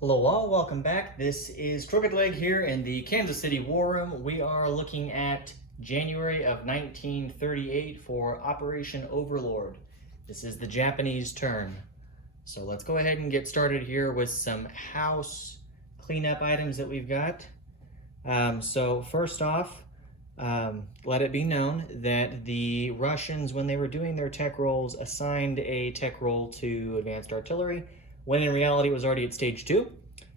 Hello all, welcome back. This is Crooked Leg here in the Kansas City War Room. We are looking at January of 1938 for Operation Overlord. This is the Japanese turn. So let's go ahead and get started here with some house cleanup items that we've got. So first off, let it be known that the Russians, when they were doing their tech rolls, assigned a tech roll to advanced artillery, when in reality it was already at stage 2.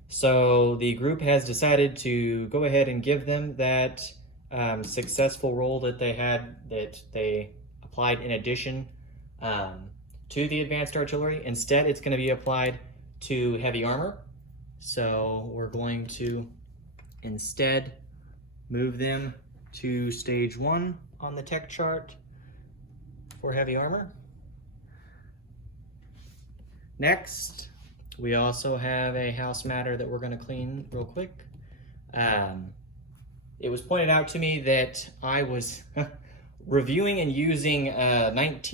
So the group has decided to go ahead and give them that successful roll that they applied in addition to the advanced artillery. Instead, it's going to be applied to heavy armor. So we're going to instead move them to stage 1 on the tech chart for heavy armor. Next, we also have a house matter that we're going to clean real quick. It was pointed out to me that I was reviewing and using Axis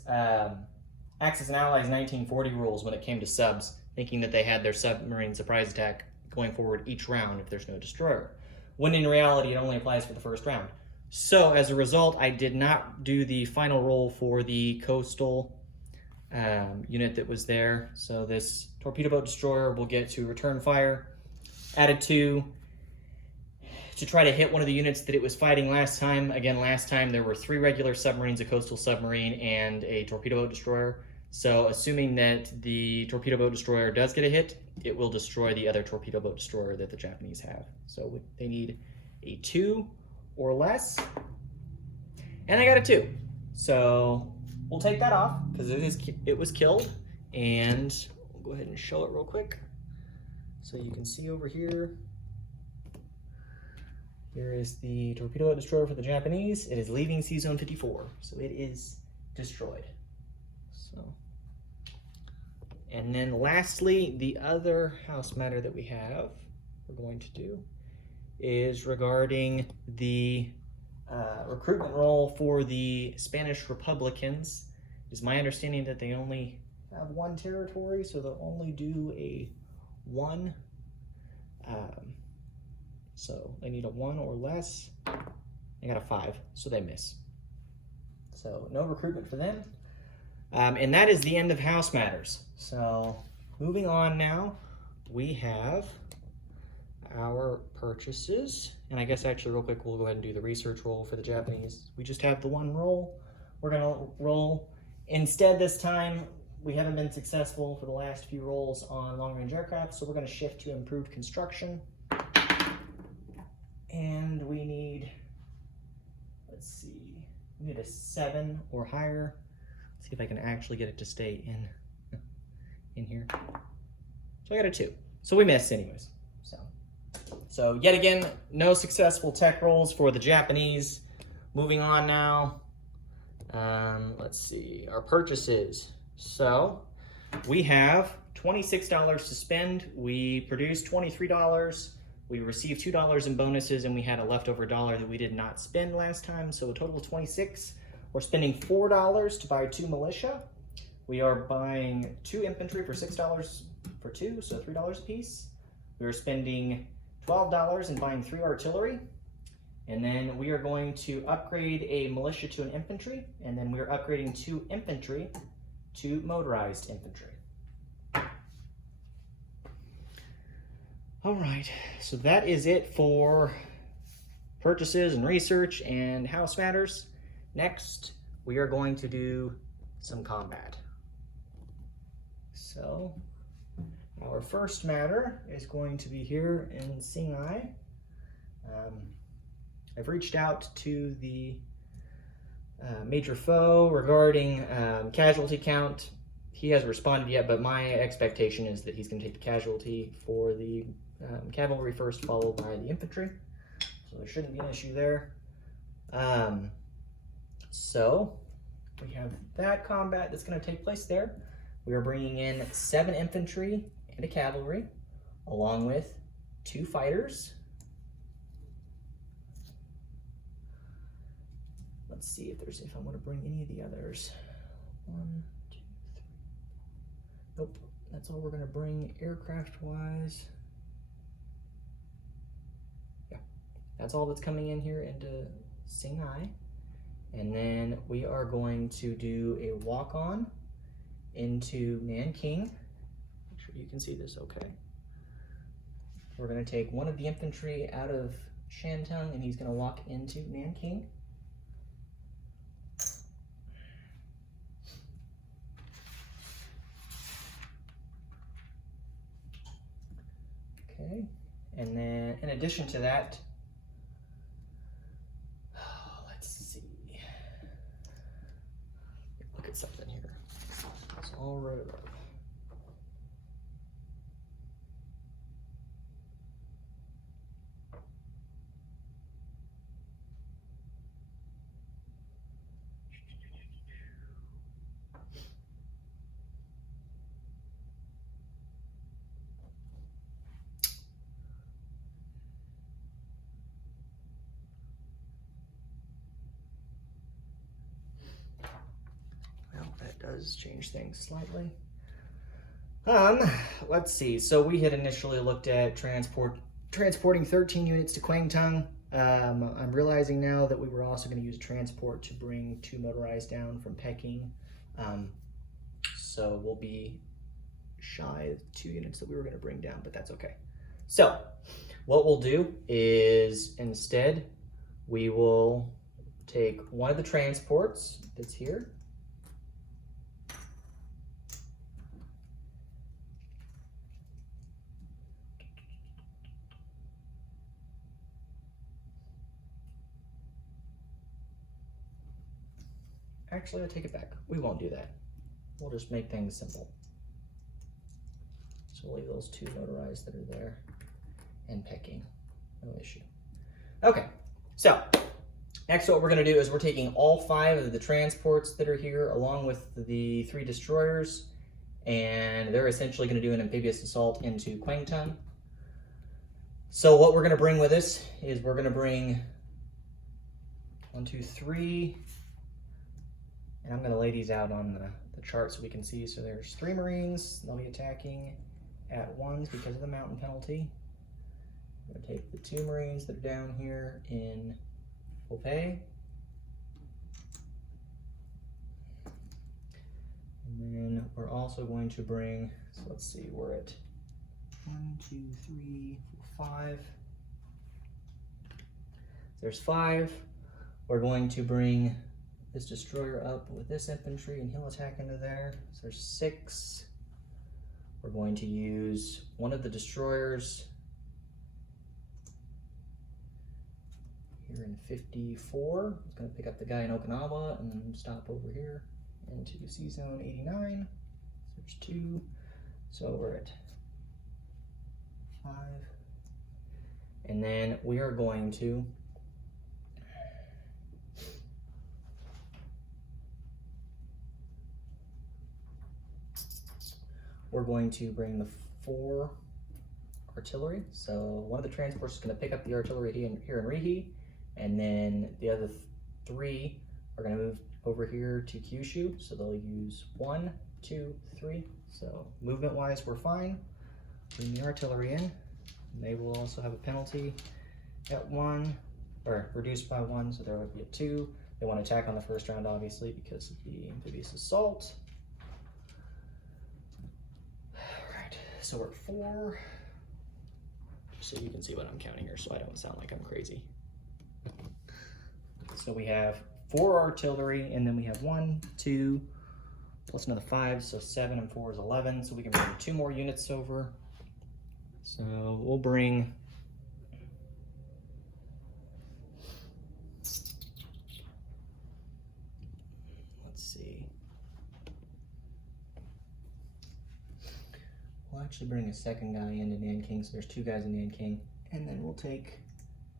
and Allies 1940 rules when it came to subs, thinking that they had their submarine surprise attack going forward each round if there's no destroyer, when in reality it only applies for the first round. So as a result, I did not do the final roll for the coastal unit that was there. So this torpedo boat destroyer will get to return fire, added to try to hit one of the units that it was fighting last time. Again, last time there were 3 regular submarines, a coastal submarine, and a torpedo boat destroyer. So assuming that the torpedo boat destroyer does get a hit, it will destroy the other torpedo boat destroyer that the Japanese have. So they need a 2 or less, and I got a 2. So we'll take that off because it was killed, and we'll go ahead and show it real quick. So you can see over here, here is the torpedo boat destroyer for the Japanese. It is leaving Sea Zone 54, so it is destroyed. So, and then lastly, the other house matter that we have, we're going to do, is regarding the recruitment roll for the Spanish Republicans. It's my understanding that they only have 1 territory, so they'll only do a 1. So they need a 1 or less. They got a 5, so they miss. So no recruitment for them. And that is the end of house matters. So moving on now, we have our purchases. And I guess actually real quick, we'll go ahead and do the research roll for the Japanese. We just have the 1 roll. We're gonna roll. Instead this time, we haven't been successful for the last few rolls on long-range aircraft, so we're gonna shift to improved construction. And we need, let's see, we need a 7 or higher. Let's see if I can actually get it to stay in here. So I got a 2. So we missed anyways. So yet again, no successful tech rolls for the Japanese. Moving on now. Let's see, our purchases. So we have $26 to spend. We produced $23. We received $2 in bonuses, and we had a leftover $1 that we did not spend last time. So a total of 26. We're spending $4 to buy 2 militia. We are buying 2 infantry for $6 for 2, so $3 a piece. We are spending $12 and buying 3 artillery. And then we are going to upgrade a militia to an infantry, and then we're upgrading 2 infantry to motorized infantry. All right, so that is it for purchases and research and house matters. Next, we are going to do some combat. So our first matter is going to be here in Singhai. I've reached out to the major foe regarding casualty count. He hasn't responded yet, but my expectation is that he's going to take the casualty for the cavalry first, followed by the infantry. So there shouldn't be an issue there. So we have that combat that's going to take place there. We are bringing in 7 infantry and a cavalry, along with 2 fighters. Let's see if I want to bring any of the others. 1, 2, 3. Nope. that's all we're gonna bring aircraft-wise. Yeah, that's all that's coming in here into Sinai. And then we are going to do a walk-on into Nanking. Make sure you can see this okay. We're gonna take one of the infantry out of Shantung and he's gonna walk into Nanking. Okay, and then in addition to that, let's see. Look at something here. It's all right up. That does change things slightly. Let's see. So we had initially looked at transporting 13 units to Quengton. I'm realizing now that we were also going to use transport to bring 2 motorized down from Peking. So we'll be shy of 2 units that we were going to bring down, but that's okay. So what we'll do is instead we will take one of the transports that's here. Actually, I take it back. We won't do that. We'll just make things simple. So we'll leave those 2 motorized that are there and Peking. No issue. Okay, so next what we're going to do is we're taking all 5 of the transports that are here along with the 3 destroyers, and they're essentially going to do an amphibious assault into Quengton. So what we're going to bring with us is we're going to bring 1, 2, 3. And I'm going to lay these out on the chart so we can see. So there's 3 Marines. They'll be attacking at 1s because of the mountain penalty. I'm going to take the 2 Marines that are down here in Opay. And then we're also going to bring, so let's see, we're at 1, 2, 3, 4, 5. There's 5. We're going to bring this destroyer up with this infantry and he'll attack into there. So there's 6. We're going to use one of the destroyers here in 54. It's going to pick up the guy in Okinawa and then stop over here into C zone 89. So there's 2. So we're at 5. And then we are going to bring the 4 artillery. So one of the transports is going to pick up the artillery here in Rihi, and then the other 3 are going to move over here to Kyushu. So they'll use 1, 2, 3. So movement wise, we're fine. Bring the artillery in. And they will also have a penalty at 1, or reduced by 1, so there would be a 2. They want to attack on the first round, obviously, because of the Amphibious Assault. So we're at 4, just so you can see what I'm counting here so I don't sound like I'm crazy. So we have 4 artillery, and then we have 1, 2, plus another 5, so 7 and 4 is 11, so we can bring 2 more units over. So we'll bring we'll actually bring a second guy into Nanking, so there's 2 guys in Nanking, and then we'll take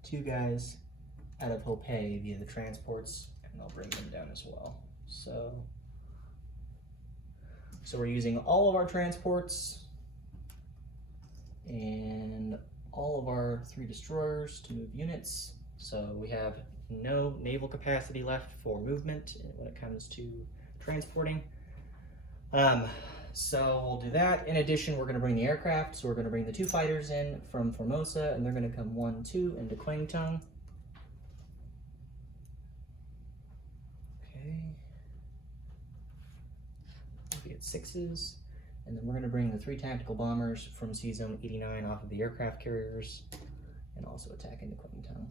2 guys out of Hopei via the transports, and I'll bring them down as well. So we're using all of our transports and all of our 3 destroyers to move units. So we have no naval capacity left for movement when it comes to transporting. so we'll do that. In addition, we're going to bring the aircraft. So we're going to bring the 2 fighters in from Formosa, and they're going to come 1, 2 into Quengton. Okay. We'll be at 6s. And then we're going to bring the 3 tactical bombers from Sea Zone 89 off of the aircraft carriers and also attack into Quengton.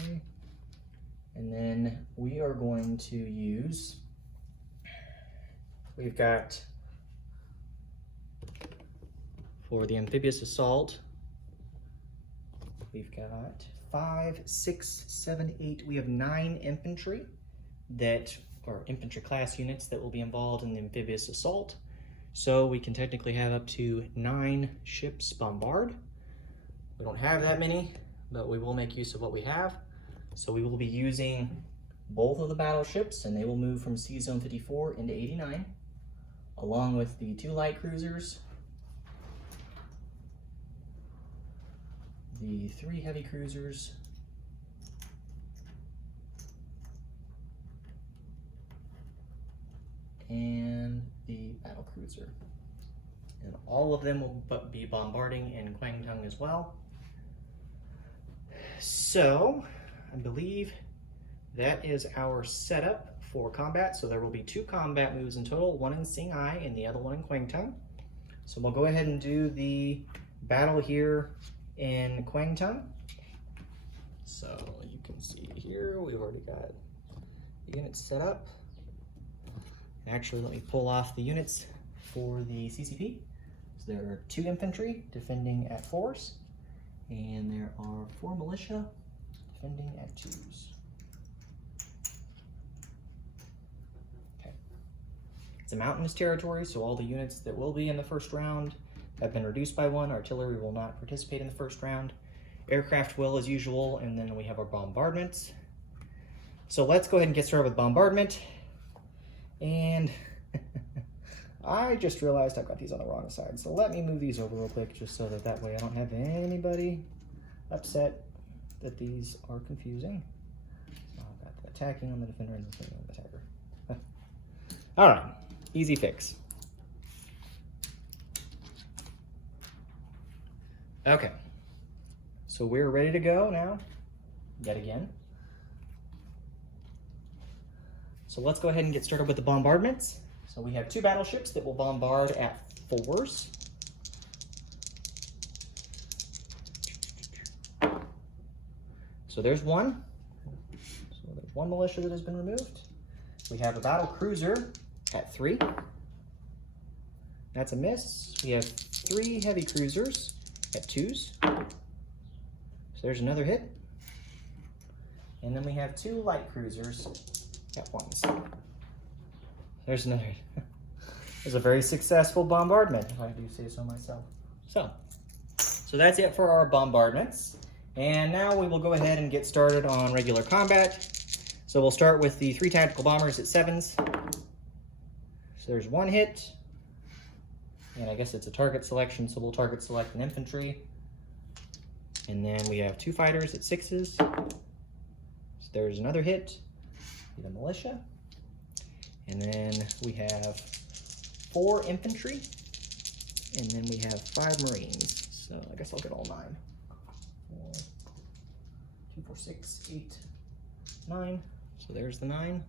Okay. And then we are going to use, we've got, for the Amphibious Assault, we've got 5, 6, 7, 8, we have 9 infantry that or infantry class units that will be involved in the Amphibious Assault. So we can technically have up to 9 ships bombard. We don't have that many, but we will make use of what we have. So we will be using both of the battleships, and they will move from Sea Zone 54 into 89, along with the 2 light cruisers, the 3 heavy cruisers, and the battle cruiser. And all of them will be bombarding in Quengton as well. So, I believe that is our setup for combat. So there will be 2 combat moves in total, 1 in Singhai and the other one in Quengton. So we'll go ahead and do the battle here in Quengton. So you can see here, we've already got the units set up. Actually, let me pull off the units for the CCP. So there are 2 infantry defending at 4s, and there are 4 militia defending at 2s. Okay. It's a mountainous territory, so all the units that will be in the first round have been reduced by 1. Artillery will not participate in the first round. Aircraft will as usual, and then we have our bombardments. So let's go ahead and get started with bombardment. And I just realized I've got these on the wrong side. So let me move these over real quick just so that way I don't have anybody upset that these are confusing. So I've got the attacking on the defender and the defender on the attacker. All right, easy fix. Okay, so we're ready to go now, yet again. So let's go ahead and get started with the bombardments. So we have 2 battleships that will bombard at 4s. So there's one. So there's 1 militia that has been removed. We have a battle cruiser at 3. That's a miss. We have 3 heavy cruisers at 2s. So there's another hit. And then we have 2 light cruisers at 1s. There's another. It was a very successful bombardment, if I do say so myself. So that's it for our bombardments. And now we will go ahead and get started on regular combat. So we'll start with the 3 tactical bombers at 7s. So there's 1 hit. And I guess it's a target selection, so we'll target select an infantry. And then we have 2 fighters at 6s. So there's another hit. The militia, and then we have 4 infantry, and then we have 5 marines. So I guess I'll get all 9. 4, 2, 4, 6, 8, 9. So there's the 9.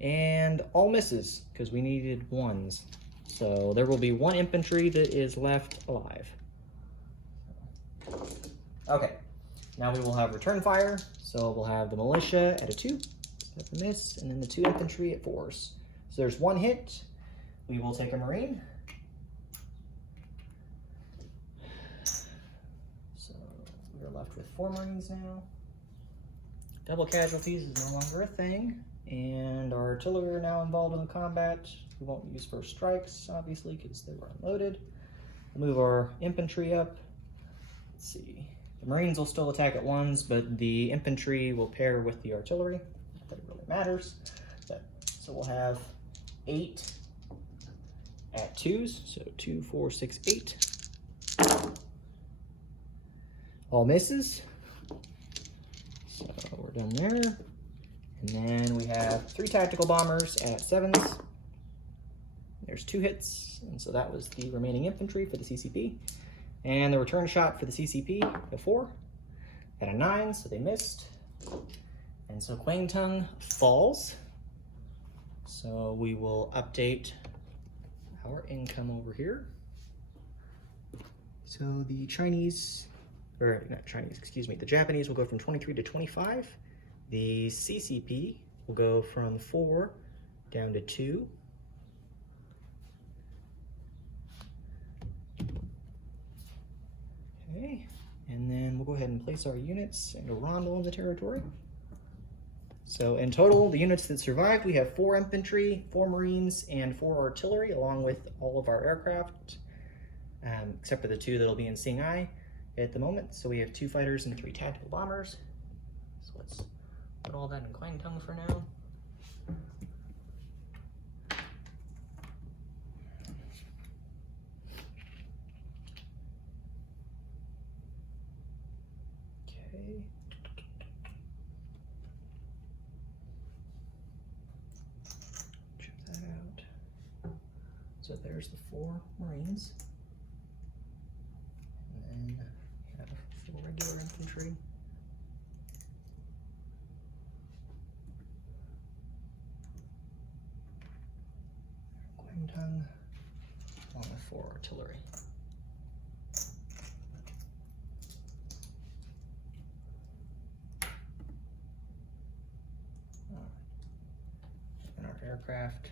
And all misses because we needed 1s. So there will be 1 infantry that is left alive. Okay. Now we will have return fire, so we'll have the militia at a 2, that's a miss, and then the 2 infantry at 4s. So there's 1 hit. We will take a marine. So we're left with 4 marines now. Double casualties is no longer a thing, and our artillery are now involved in the combat. We won't use first strikes, obviously, because they were unloaded. We'll move our infantry up. Let's see. The Marines will still attack at 1s, but the infantry will pair with the artillery. Not that it really matters. So we'll have 8 at 2s. So 2, 4, 6, 8. All misses. So we're done there. And then we have 3 tactical bombers at 7s. There's 2 hits, and so that was the remaining infantry for the CCP. And the return shot for the CCP at 4 at a 9, so they missed. And so Quengton falls. So we will update our income over here. So the Chinese, or not Chinese, excuse me, the Japanese will go from 23 to 25. The CCP will go from 4 down to 2. Okay, and then we'll go ahead and place our units into Rondo in the territory. So in total, the units that survived, we have 4 infantry, 4 marines, and 4 artillery, along with all of our aircraft, except for the 2 that'll be in Singhai at the moment. So we have 2 fighters and 3 tactical bombers. So let's put all that in Quengton for now. Okay. Check that out. So there's the 4 Marines. And then we have 4 regular infantry. Quengton, along with 4 artillery. And our aircraft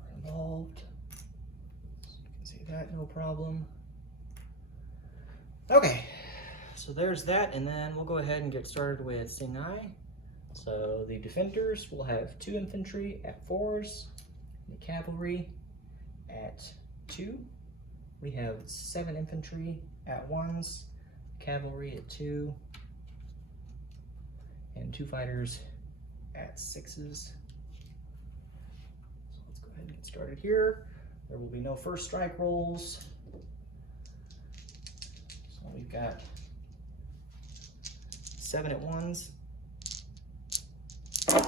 are involved. So you can see that, no problem. Okay, so there's that, and then we'll go ahead and get started with Singhai. So the defenders will have 2 infantry at 4s, the cavalry at 2. We have 7 infantry at 1s, cavalry at 2, and 2 fighters at 6s. So let's go ahead and get started here. There will be no first strike rolls. So we've got 7 at 1s. So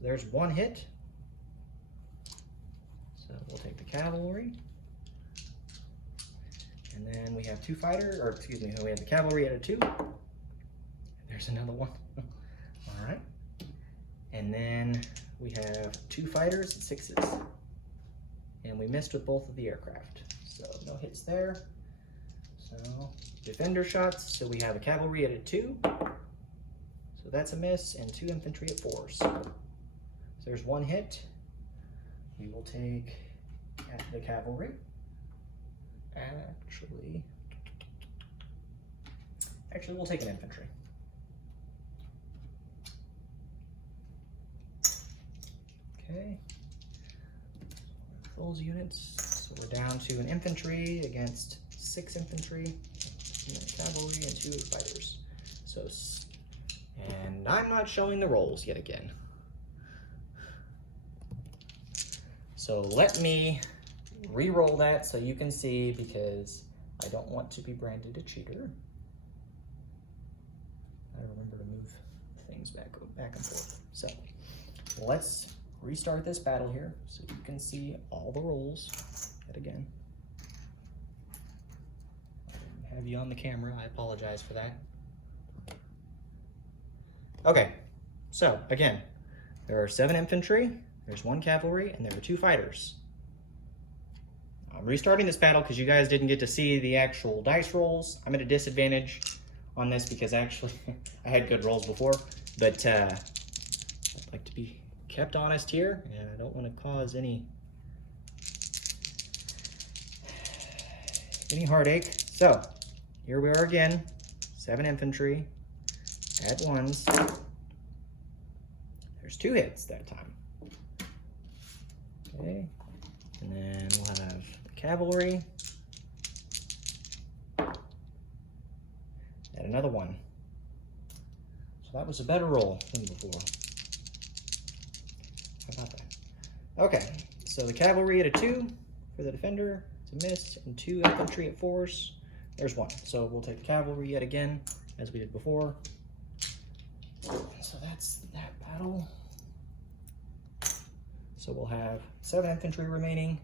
there's 1 hit. So we'll take the cavalry. And then we have 2 fighters, or excuse me, we have the cavalry at a 2. There's another one. All right. And then we have 2 fighters at 6s. And we missed with both of the aircraft. So no hits there. So defender shots. So we have a cavalry at a 2. So that's a miss, and 2 infantry at 4s. So there's 1 hit. We will take the cavalry. Actually, we'll take an infantry. Okay. Those units. So we're down to an infantry against 6 infantry, cavalry, and 2 fighters. So. And I'm not showing the rolls yet again. So let me re-roll that so you can see, because I don't want to be branded a cheater. I remember to move things back and forth. So let's restart this battle here so you can see all the rolls yet again. I didn't have you on the camera. I apologize for that. Okay, so again, there are 7 infantry, there's 1 cavalry, and there are 2 fighters. I'm restarting this battle because you guys didn't get to see the actual dice rolls. I'm at a disadvantage on this because actually I had good rolls before, but I'd like to be kept honest here, and I don't want to cause any heartache. So here we are again, 7 infantry. At 1s. There's 2 hits that time. Okay, and then we'll have the cavalry. And another 1. So that was a better roll than before. How about that? Okay, so the cavalry at a 2 for the defender. It's a miss, and 2 infantry at 4s. There's 1. So we'll take the cavalry yet again as we did before. So that's that battle. So we'll have 7 infantry remaining,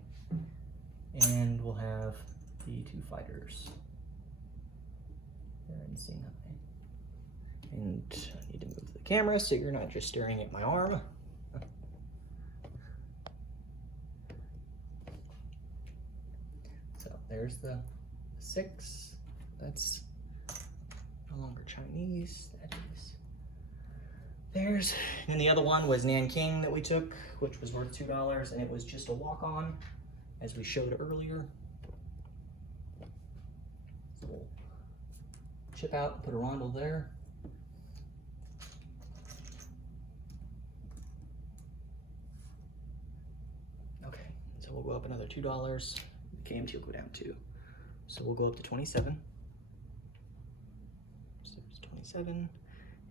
and we'll have the 2 fighters. They're in Singhai. And I need to move the camera so you're not just staring at my arm. So there's the 6. That's no longer Chinese. That is theirs. And the other one was Nanking that we took, which was worth $2, and it was just a walk-on, as we showed earlier. So we'll chip out and put a rondel there. Okay, so we'll go up another $2. The KMT will go down 2. So we'll go up to 27. So there's 27,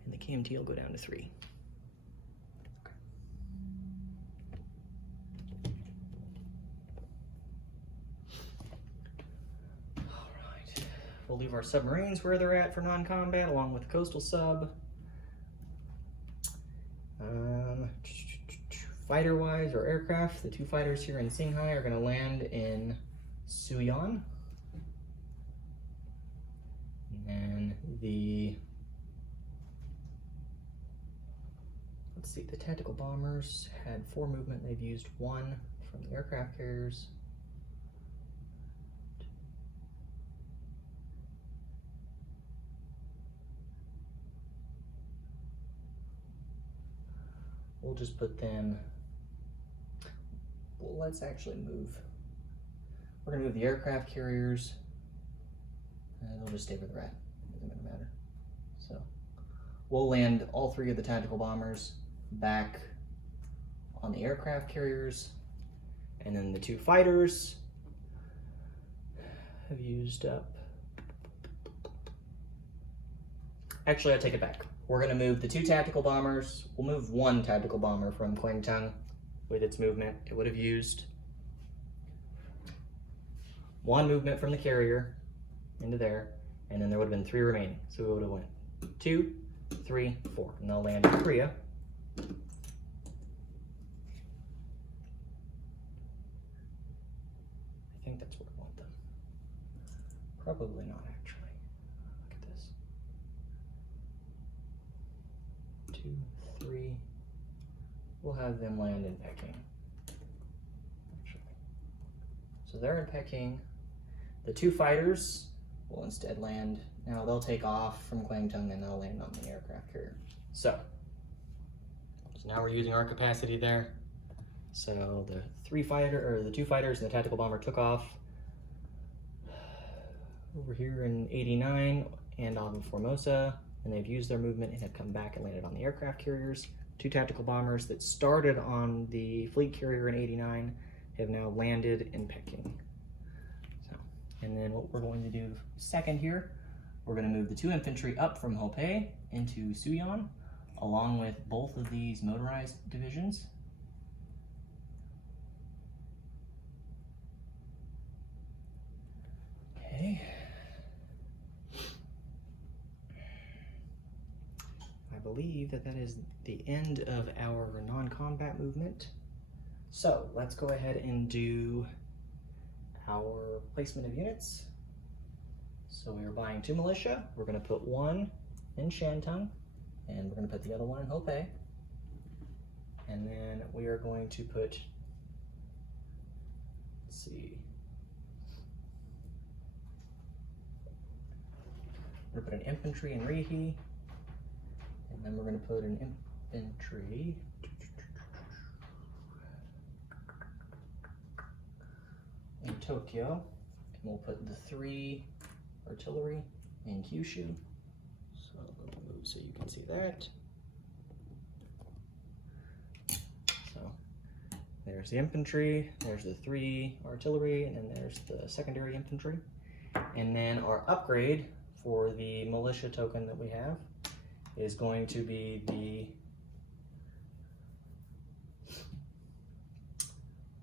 and the KMT will go down to 3. Okay. All right. We'll leave our submarines where they're at for non-combat, along with the coastal sub. Fighter-wise, or aircraft, the 2 fighters here in Singhai are going to land in Suyan. And the, let's see, the tactical bombers had 4 movement. They've used 1 from the aircraft carriers. We'll just put them, well, let's actually move. We're gonna move the aircraft carriers, and they'll just stay where they're at. Doesn't really matter. So we'll land all 3 of the tactical bombers back on the aircraft carriers, and then the 2 fighters have used up. Actually, I take it back. We're gonna move the 2 tactical bombers. We'll move 1 tactical bomber from Quengton with its movement. It would have used 1 movement from the carrier into there, and then there would have been 3 remaining. So we would have went 2, 3, 4, and they'll land in Korea. I think that's where I want them. Probably not, actually. Look at this. 2, 3. We'll have them land in Peking. Actually. So they're in Peking. The 2 fighters will instead land. Now they'll take off from Quengton and they'll land on the aircraft carrier. So now we're using our capacity there. So the 2 fighters and the tactical bomber took off over here in 89 and off of Formosa, and they've used their movement and have come back and landed on the aircraft carriers. 2 tactical bombers that started on the fleet carrier in 89 have now landed in Peking. So, and then what we're going to do second here, we're going to move the 2 infantry up from Hopei into Suyan, along with both of these motorized divisions. Okay. I believe that is the end of our non-combat movement. So let's go ahead and do our placement of units. So we are buying 2 militia. We're going to put 1 in Shantung, and we're going to put the other one in Hopei. And then we are going to put, let's see, we're going to put an infantry in Rihi, and then we're going to put an infantry in Tokyo, and we'll put the 3 artillery in Kyushu. So let me move so you can see that. So there's the infantry, there's the 3 artillery, and then there's the secondary infantry. And then our upgrade for the militia token that we have is going to be the,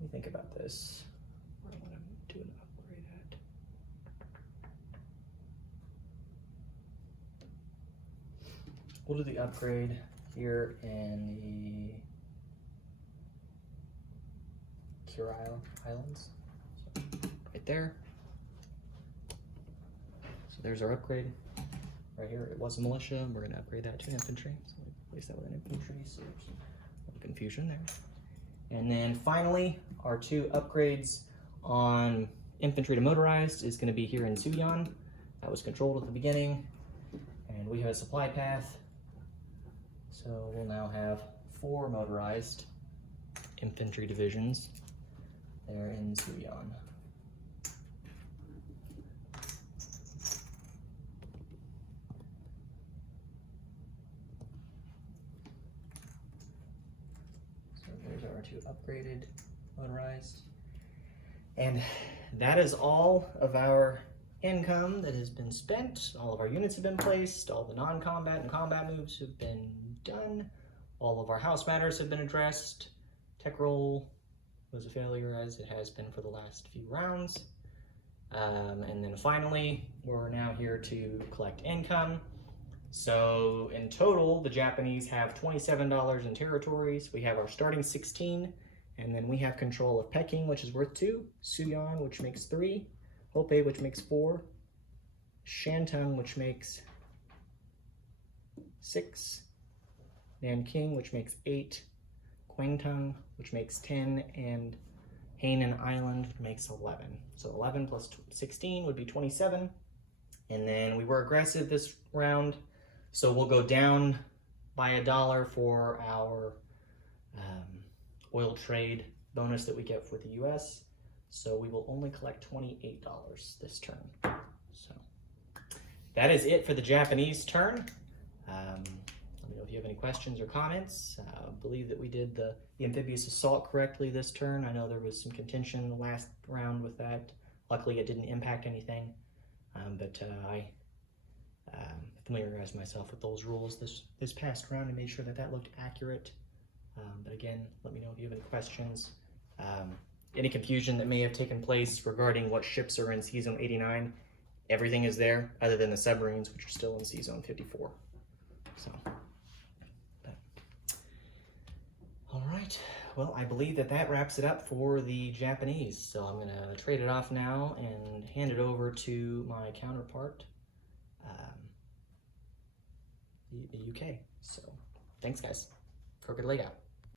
let me think about this. Where I want to do an upgrade at. we'll do the upgrade here in the Kurile Islands. So, right there. So there's our upgrade. Right here, it was a militia. We're going to upgrade that to infantry. So we replace that with an infantry, so there's some confusion there. And then finally, our two upgrades on infantry to motorized is going to be here in Suyon. That was controlled at the beginning. And we have a supply path. So we'll now have 4 motorized infantry divisions there in Suyon. So there's our 2 upgraded motorized. And that is all of our income that has been spent. All of our units have been placed. All the non-combat and combat moves have been done. All of our house matters have been addressed. Tech roll was a failure, as it has been for the last few rounds. And then finally, we're now here to collect income. So in total, the Japanese have $27 in territories. We have our starting 16, and then we have control of Peking, which is worth 2, Suyon, which makes 3, Hope, which makes 4, Shantung, which makes 6, Nanking, which makes 8, Quengton, which makes 10, and Hainan Island makes 11. So 11 plus 16 would be 27. And then we were aggressive this round, so we'll go down by $1 for our oil trade bonus that we get with the US. So we will only collect $28 this turn. So that is it for the Japanese turn. Let me know if you have any questions or comments. I believe that we did the Amphibious Assault correctly this turn. I know there was some contention in the last round with that. Luckily it didn't impact anything, but I familiarized myself with those rules this past round and made sure that that looked accurate. But again, let me know if you have any questions. Any confusion that may have taken place regarding what ships are in C-Zone 89, everything is there other than the submarines, which are still in C-Zone 54. So, all right, well, I believe that that wraps it up for the Japanese. So I'm gonna trade it off now and hand it over to my counterpart, the UK. So thanks, guys. Crooked Leg out.